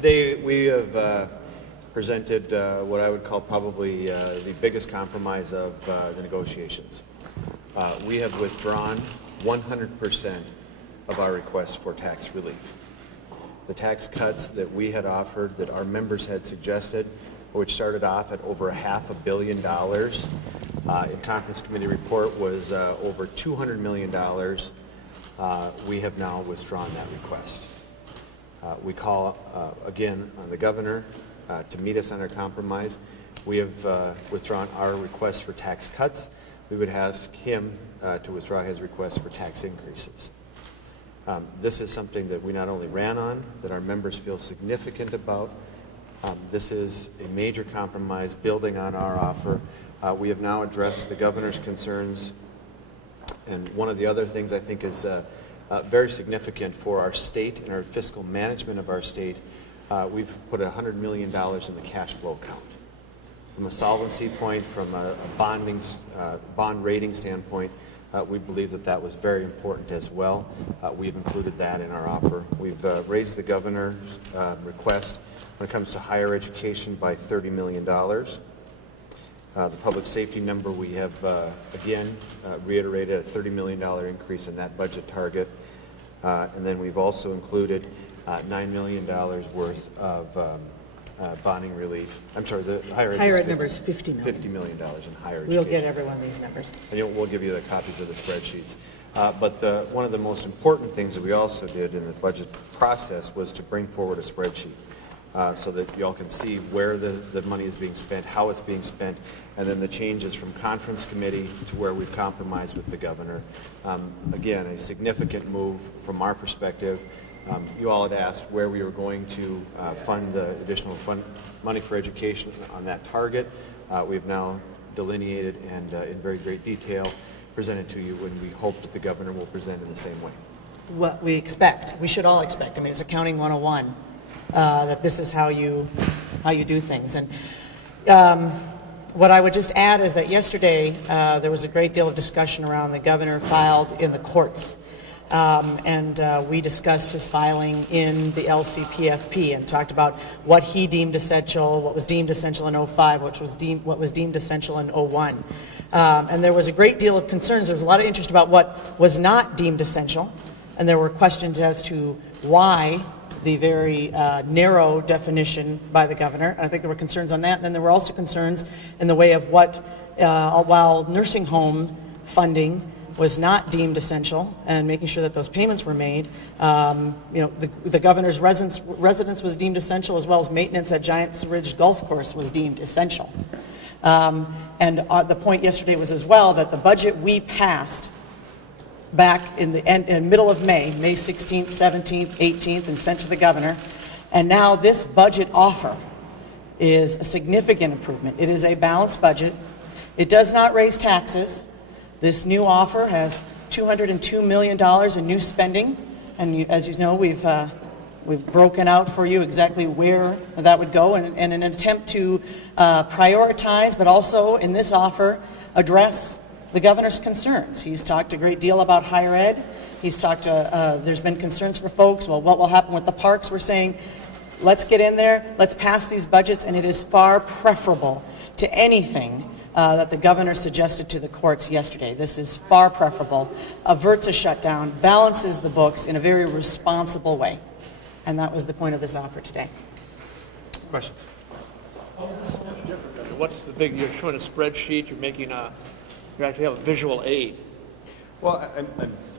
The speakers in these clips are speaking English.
Today we have presented what I would call probably the biggest compromise of the negotiations. We have withdrawn 100% of our requests for tax relief. The tax cuts that we had offered, that our members had suggested, which started off at over $500 million, in conference committee report was over $200 million. We have now withdrawn that request. We call again on the governor to meet us on our compromise. We have withdrawn our request for tax cuts. We would ask him to withdraw his request for tax increases. This is something that we not only ran on, that our members feel significant about. This is a major compromise building on our offer. We have now addressed the governor's concerns, and one of the other things I think is very significant for our state and our fiscal management of our state, we've put $100 million in the cash flow account. From a solvency point, from a bond rating standpoint, we believe that that was very important as well. We've included that in our offer. We've raised the governor's request when it comes to higher education by $30 million. The public safety number, we have again reiterated a $30 million increase in that budget target. And then we've also included $9 million worth of bonding relief. I'm sorry, the higher ed number is $50 million. $50 million in higher education. We'll get everyone these numbers. And we'll give you the copies of the spreadsheets. But one of the most important things that we also did in the budget process was to bring forward a spreadsheet so that y'all can see where the money is being spent, how it's being spent, and then the changes from conference committee to where we've compromised with the governor. Again, a significant move from our perspective. You all had asked where we were going to fund the additional money for education on that target. We've now delineated and in very great detail presented to you, and we hope that the governor will present in the same way. What we expect, we should all expect. I mean, it's accounting 101, that this is how you do things. And what I would just add is that yesterday there was a great deal of discussion around the governor filed in the courts. And we discussed his filing in the LCPFP and talked about what he deemed essential, what was deemed essential in 05, what was deemed essential in 01. And there was a great deal of concerns. There was a lot of interest about what was not deemed essential, and there were questions as to why the very narrow definition by the governor. And I think there were concerns on that. And then there were also concerns in the way of what, while nursing home funding was not deemed essential, and making sure that those payments were made. The governor's residence was deemed essential, as well as maintenance at Giants Ridge Golf Course was deemed essential. And the point yesterday was as well that the budget we passed back in the middle of May 16th, 17th, 18th, and sent to the governor, and now this budget offer is a significant improvement. It is a balanced budget. It does not raise taxes. This new offer has $202 million in new spending, and as you know, we've broken out for you exactly where that would go, and in an attempt to prioritize, but also in this offer, address the governor's concerns. He's talked a great deal about higher ed. He's talked, there's been concerns for folks, well, what will happen with the parks? We're saying, let's get in there, let's pass these budgets, and it is far preferable to anything that the governor suggested to the courts yesterday. This is far preferable, averts a shutdown, balances the books in a very responsible way. And that was the point of this offer today. Questions? How is this so much different? What's the big, you're showing a spreadsheet, you're making you actually have a visual aid. Well,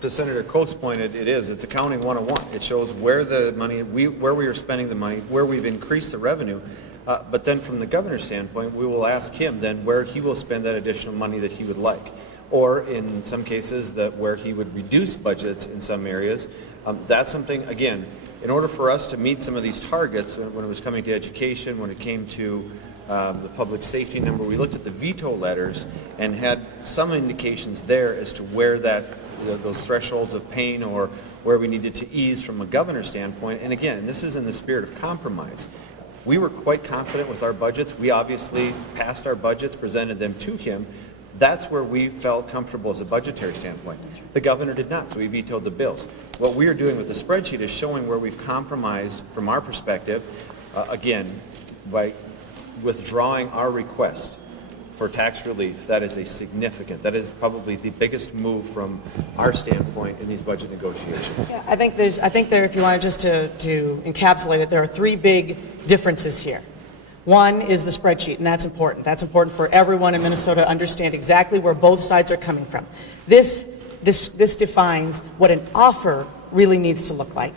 to Senator Koch's point, it's accounting 101. It shows where the money, where we are spending the money, where we've increased the revenue. But then from the governor's standpoint, we will ask him then where he will spend that additional money that he would like. Or in some cases, where he would reduce budgets in some areas. That's something, again, in order for us to meet some of these targets, when it was coming to education, when it came to the public safety number, we looked at the veto letters and had some indications there as to where those thresholds of pain or where we needed to ease from a governor's standpoint. And again, this is in the spirit of compromise. We were quite confident with our budgets. We obviously passed our budgets, presented them to him, That's where we felt comfortable as a budgetary standpoint. The governor did not, so we vetoed the bills. What we are doing with the spreadsheet is showing where we've compromised from our perspective, again, by withdrawing our request for tax relief. That is that is probably the biggest move from our standpoint in these budget negotiations. Yeah, I think there, if you want just to encapsulate it, there are three big differences here. One is the spreadsheet, and that's important. That's important for everyone in Minnesota to understand exactly where both sides are coming from. This defines what an offer really needs to look like.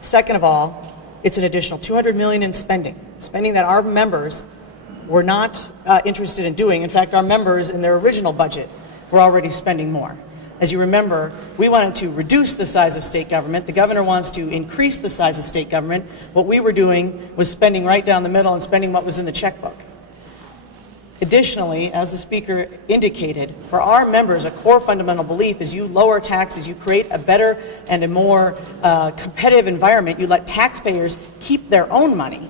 Second of all, it's an additional $200 million in spending that our members were not interested in doing. In fact, our members in their original budget were already spending more. As you remember, we wanted to reduce the size of state government. The governor wants to increase the size of state government. What we were doing was spending right down the middle and spending what was in the checkbook. Additionally, as the speaker indicated, for our members, a core fundamental belief is you lower taxes, you create a better and a more competitive environment, you let taxpayers keep their own money,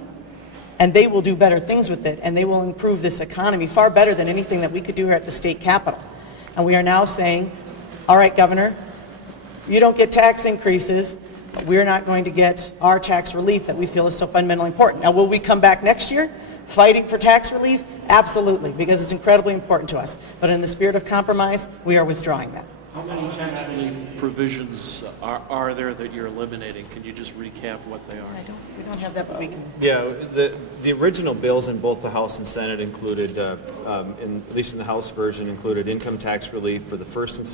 and they will do better things with it, and they will improve this economy far better than anything that we could do here at the state capitol. And we are now saying, all right, Governor, you don't get tax increases, we're not going to get our tax relief that we feel is so fundamentally important. Now, will we come back next year fighting for tax relief? Absolutely, because it's incredibly important to us. But in the spirit of compromise, we are withdrawing that. How many tax relief provisions are there that you're eliminating? Can you just recap what they are? We don't have that, but we can. Yeah, the original bills in both the House and Senate included, at least in the House version, included income tax relief for the first and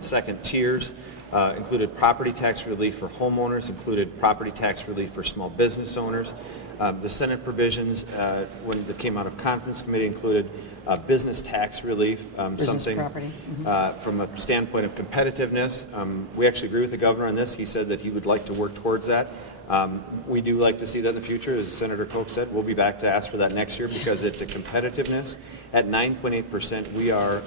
second tiers, included property tax relief for homeowners, included property tax relief for small business owners. The Senate provisions, when it came out of conference committee, included business tax relief, something property. from a standpoint of competitiveness. We actually agree with the governor on this. He said that he would like to work towards that. We do like to see that in the future. As Senator Koch said, we'll be back to ask for that next year because it's a competitiveness. At 9.8%, we are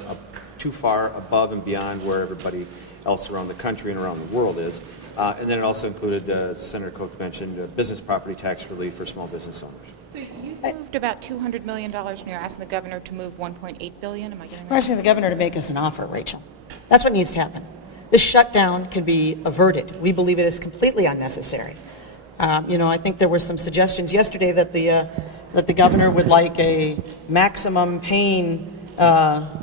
too far above and beyond where everybody else around the country and around the world is. And then it also included, Senator Koch mentioned, business property tax relief for small business owners. So you moved about $200 million, and you're asking the governor to move $1.8 billion? Am I getting We're that? asking the governor to make us an offer, Rachel. That's what needs to happen. This shutdown can be averted. We believe it is completely unnecessary. I think there were some suggestions yesterday that the governor would like a maximum pain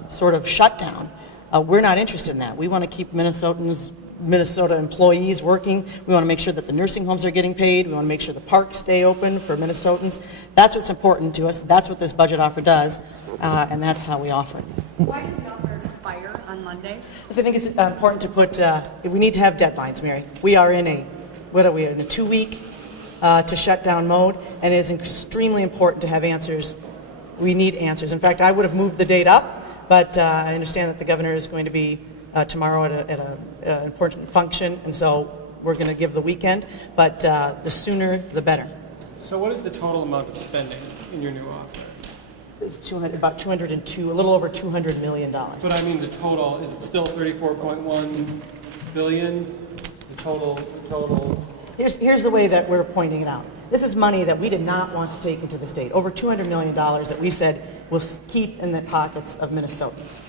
sort of shutdown. We're not interested in that. We want to keep Minnesota employees working. We want to make sure that the nursing homes are getting paid. We want to make sure the parks stay open for Minnesotans. That's what's important to us. That's what this budget offer does, and that's how we offer it. Why does the offer expire on Monday? Because I think it's important to put, we need to have deadlines, Mary. We are in a 2-week to shut down mode, and it is extremely important to have answers. We need answers. In fact, I would have moved the date up, but I understand that the governor is going to be tomorrow at an important function, and so we're going to give the weekend, but the sooner the better. So what is the total amount of spending in your new offer? It's about 202, a little over $200 million. But I mean the total, is it still 34.1 billion? The total? Here's the way that we're pointing it out. This is money that we did not want to take into the state. Over $200 million that we said we'll keep in the pockets of Minnesotans.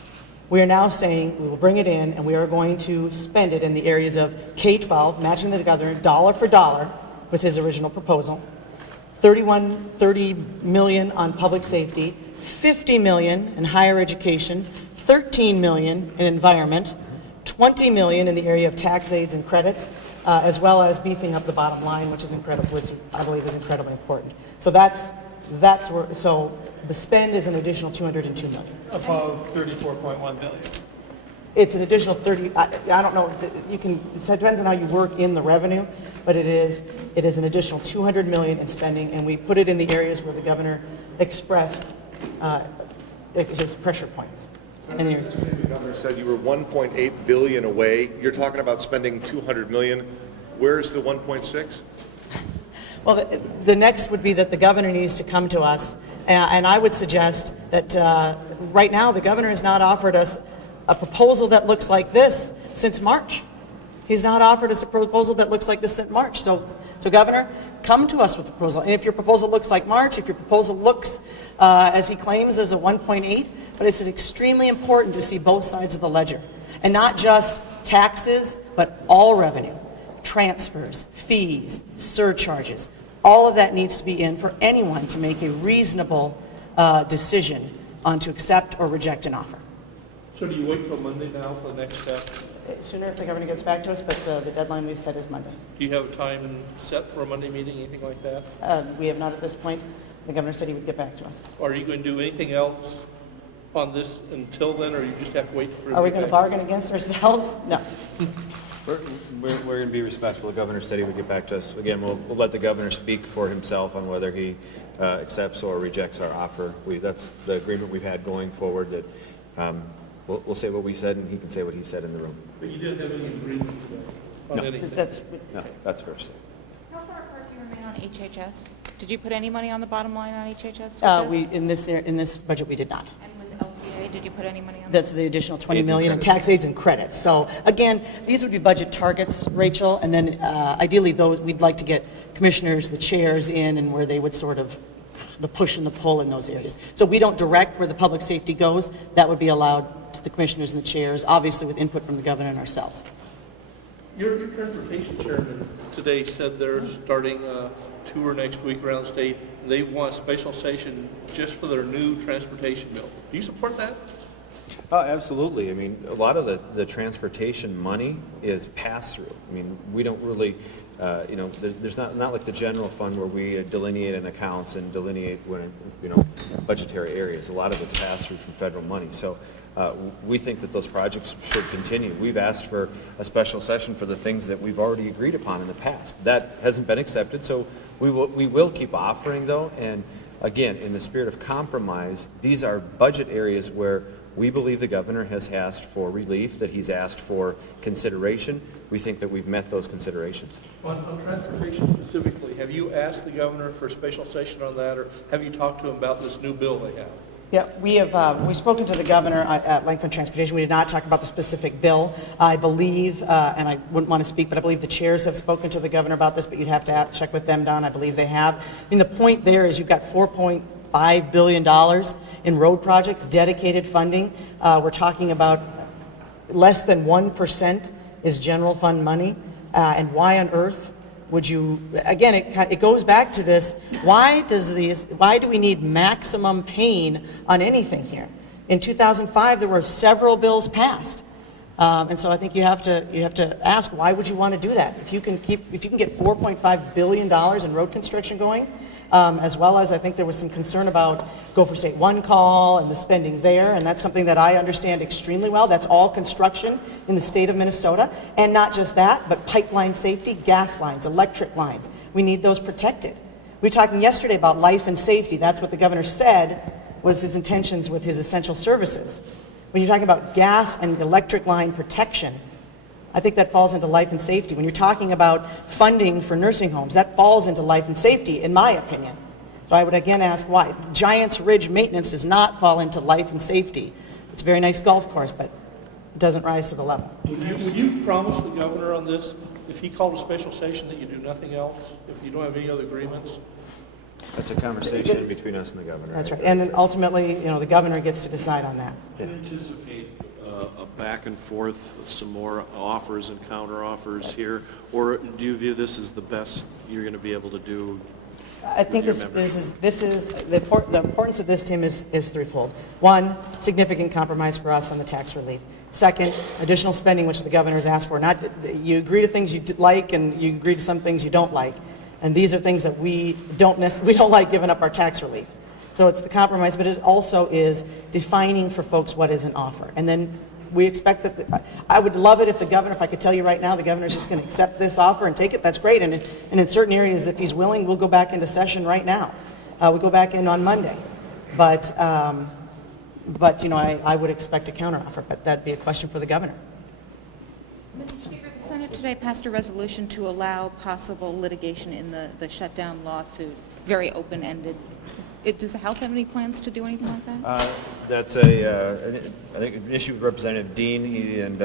We are now saying we will bring it in and we are going to spend it in the areas of K-12, matching the governor dollar for dollar with his original proposal, $30 million on public safety, $50 million in higher education, $13 million in environment, $20 million in the area of tax aids and credits, as well as beefing up the bottom line, which I believe is incredibly important. So that's where. So the spend is an additional $202 million. Above 34.1 billion. It's an additional 30. I don't know. It depends on how you work in the revenue, but it is an additional $200 million in spending, and we put it in the areas where the governor expressed his pressure points. The governor said you were 1.8 billion away. You're talking about spending 200 million. Where's the 1.6? Well, the next would be that the governor needs to come to us, and I would suggest that right now the governor has not offered us a proposal that looks like this since March. He's not offered us a proposal that looks like this since March. So Governor, come to us with a proposal. And if your proposal looks like March, if your proposal looks, as he claims, as a 1.8, but it's extremely important to see both sides of the ledger. And not just taxes, but all revenue, transfers, fees, surcharges. All of that needs to be in for anyone to make a reasonable decision on to accept or reject an offer. So do you wait till Monday now for the next step? Sooner if the governor gets back to us, but the deadline we've set is Monday. Do you have a time set for a Monday meeting, anything like that? We have not at this point. The governor said he would get back to us. Or are you going to do anything else on this until then, or you just have to wait for? Are we going to bargain against ourselves? No. We're going to be respectful. The governor said he would get back to us. Again, we'll let the governor speak for himself on whether he accepts or rejects our offer. That's the agreement we've had going forward, that we'll say what we said and he can say what he said in the room. But you didn't have any agreement on No. anything? No, that's first. How far apart do you remain on HHS? Did you put any money on the bottom line on HHS? In this budget, we did not. And with LPA, did you put any money on that? That's the additional $20 million in tax aids and credits. So again, these would be budget targets, Rachel, and then ideally, those we'd like to get commissioners, the chairs in, and where they would sort of the push and the pull in those areas. So we don't direct where the public safety goes. That would be allowed to the commissioners and the chairs, obviously with input from the governor and ourselves. Your transportation chairman today said they're starting a tour next week around the state. They want a special session just for their new transportation bill. Do you support that? Absolutely. I mean, a lot of the transportation money is pass-through. I mean, we don't really, there's not like the general fund where we delineate in accounts and delineate when, budgetary areas. A lot of it's pass-through from federal money. So we think that those projects should continue. We've asked for a special session for the things that we've already agreed upon in the past. That hasn't been accepted, so we will keep offering, though. And again, in the spirit of compromise, these are budget areas where we believe the governor has asked for relief, that he's asked for consideration. We think that we've met those considerations. On transportation specifically, have you asked the governor for a special session on that, or have you talked to him about this new bill they have? Yeah, we've spoken to the governor at length on transportation. We did not talk about the specific bill. I believe, and I wouldn't want to speak, but I believe the chairs have spoken to the governor about this, but you'd have to check with them, Don. I believe they have. I mean, the point there is you've got $4.5 billion in road projects, dedicated funding. We're talking about less than 1% is general fund money. And why on earth would you, again, it goes back to this, why do we need maximum pain on anything here? In 2005, there were several bills passed. And so I think you have to ask, why would you want to do that? If you can get $4.5 billion in road construction going, as well as I think there was some concern about Gopher State One Call and the spending there, and that's something that I understand extremely well. That's all construction in the state of Minnesota, and not just that, but pipeline safety, gas lines, electric lines. We need those protected. We were talking yesterday about life and safety. That's what the governor said was his intentions with his essential services. When you're talking about gas and electric line protection, I think that falls into life and safety. When you're talking about funding for nursing homes, that falls into life and safety, in my opinion. So I would again ask why. Giants Ridge maintenance does not fall into life and safety. It's a very nice golf course, but it doesn't rise to the level. Would you promise the governor on this, if he called a special session, that you do nothing else, if you don't have any other agreements? That's a conversation between us and the governor. That's right. And ultimately, the governor gets to decide on that. Do you anticipate a back and forth, some more offers and counter offers here, or do you view this as the best you're going to be able to do? I think the importance of this, Tim, is threefold. One, significant compromise for us on the tax relief. Second, additional spending, which the governor has asked for. Not you agree to things you like, and you agree to some things you don't like, and these are things that we don't like giving up our tax relief. So it's the compromise, but it also is defining for folks what is an offer, and then we expect that. I would love it if the governor, if I could tell you right now, the governor's just going to accept this offer and take it. That's great. And in certain areas, if he's willing, we'll go back into session right now. We'll go back in on Monday. But I would expect a counteroffer, but that'd be a question for the governor. Mr. Speaker, the Senate today passed a resolution to allow possible litigation in the shutdown lawsuit, very open-ended. Does the House have any plans to do anything like that? That's I think an issue with Representative Dean. He and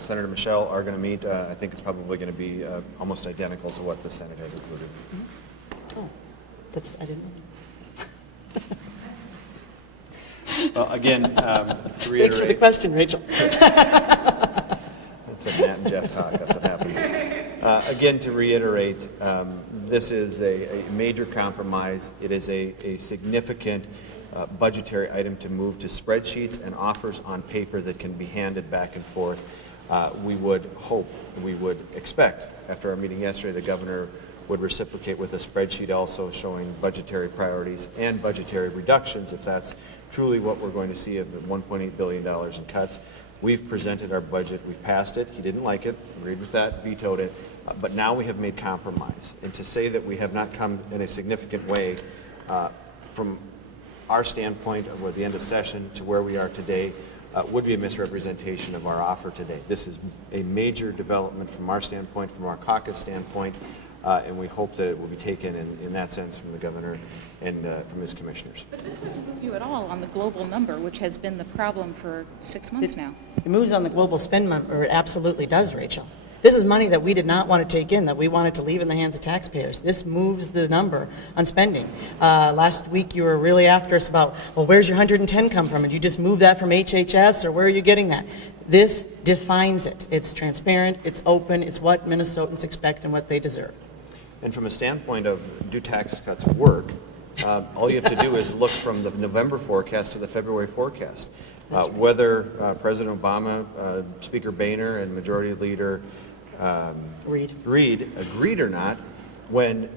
Senator Michelle are going to meet. I think it's probably going to be almost identical to what the Senate has included. Oh, I didn't know. Well, again, to Thanks for the reiterate, question, Rachel. that's a Matt and Jeff talk. That's what happens. Again, to reiterate, this is a major compromise. It is a significant budgetary item to move to spreadsheets and offers on paper that can be handed back and forth. We would hope, we would expect, after our meeting yesterday, the governor would reciprocate with a spreadsheet also showing budgetary priorities and budgetary reductions, if that's truly what we're going to see of the $1.8 billion in cuts. We've presented our budget. We've passed it. He didn't like it, agreed with that, vetoed it. But now we have made compromise. And to say that we have not come in a significant way from our standpoint of the end of session to where we are today would be a misrepresentation of our offer today. This is a major development from our standpoint, from our caucus standpoint, and we hope that it will be taken in that sense from the governor and from his commissioners. But this doesn't move you at all on the global number, which has been the problem for 6 months now. It moves on the global spend number. It absolutely does, Rachel. This is money that we did not want to take in, that we wanted to leave in the hands of taxpayers. This moves the number on spending. Last week you were really after us about, well, where's your 110 come from? And you just move that from HHS, or where are you getting that? This defines it. It's transparent, it's open, it's what Minnesotans expect and what they deserve. And from a standpoint of do tax cuts work, all you have to do is look from the November forecast to the February forecast. Whether President Obama, Speaker Boehner, and Majority Leader Reid agreed or not, when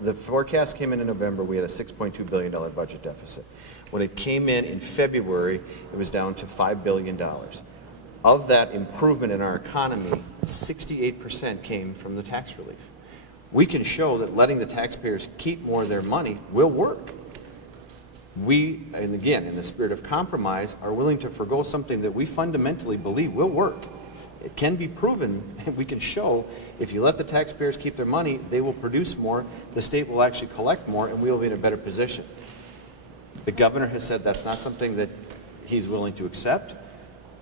the forecast came in November, we had a $6.2 billion budget deficit. When it came in February, it was down to $5 billion. Of that improvement in our economy, 68% came from the tax relief. We can show that letting the taxpayers keep more of their money will work. We, and again, in the spirit of compromise, are willing to forego something that we fundamentally believe will work. It can be proven, and we can show if you let the taxpayers keep their money, they will produce more, the state will actually collect more, and we will be in a better position. The governor has said that's not something that he's willing to accept.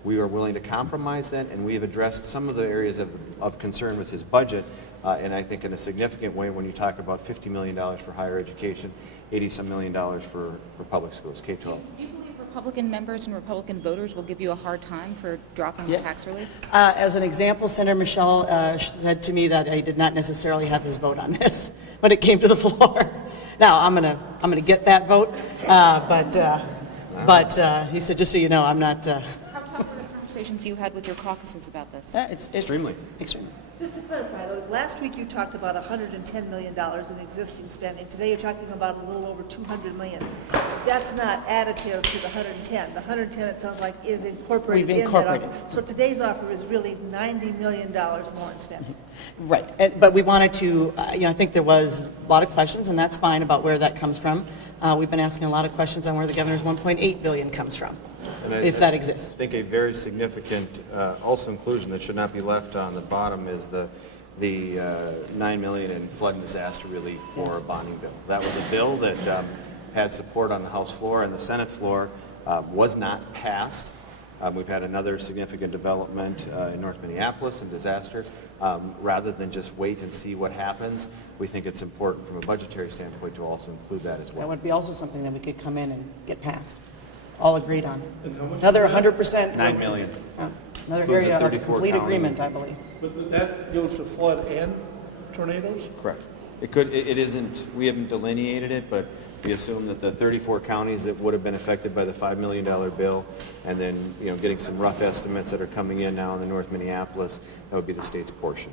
We are willing to compromise that, and we have addressed some of the areas of concern with his budget, and I think in a significant way when you talk about $50 million for higher education, $80-some million for public schools, K-12. Do you believe Republican members and Republican voters will give you a hard time for dropping the tax relief? As an example, Senator Michelle said to me that I did not necessarily have his vote on this when it came to the floor. Now, I'm gonna get that vote, but he said, just so you know, I'm not... How tough were the conversations you had with your caucuses about this? It's Extremely. Just to clarify, though, last week you talked about $110 million in existing spending. Today you're talking about a little over $200 million. That's not additive to the 110. The 110, it sounds like, is incorporated We've in incorporated. that offer. So today's offer is really $90 million more in spending. Right, but we wanted to, I think there was a lot of questions, and that's fine about where that comes from. We've been asking a lot of questions on where the governor's $1.8 billion comes from, if that exists. I think a very significant also inclusion that should not be left on the bottom is the $9 million in flood and disaster relief for a bonding bill. That was a bill that had support on the House floor and the Senate floor, was not passed. We've had another significant development in North Minneapolis and disaster. Rather than just wait and see what happens, we think it's important from a budgetary standpoint to also include that as That well. would be also something that we could come in and get passed, all agreed on. Another 100%. $9 million. Another Includes area the of 34 complete county. agreement, I believe. But that goes to flood and tornadoes? Correct. It isn't, we haven't delineated it, but we assume that the 34 counties that would have been affected by the $5 million bill, and then, getting some rough estimates that are coming in now in the North Minneapolis, that would be the state's portion.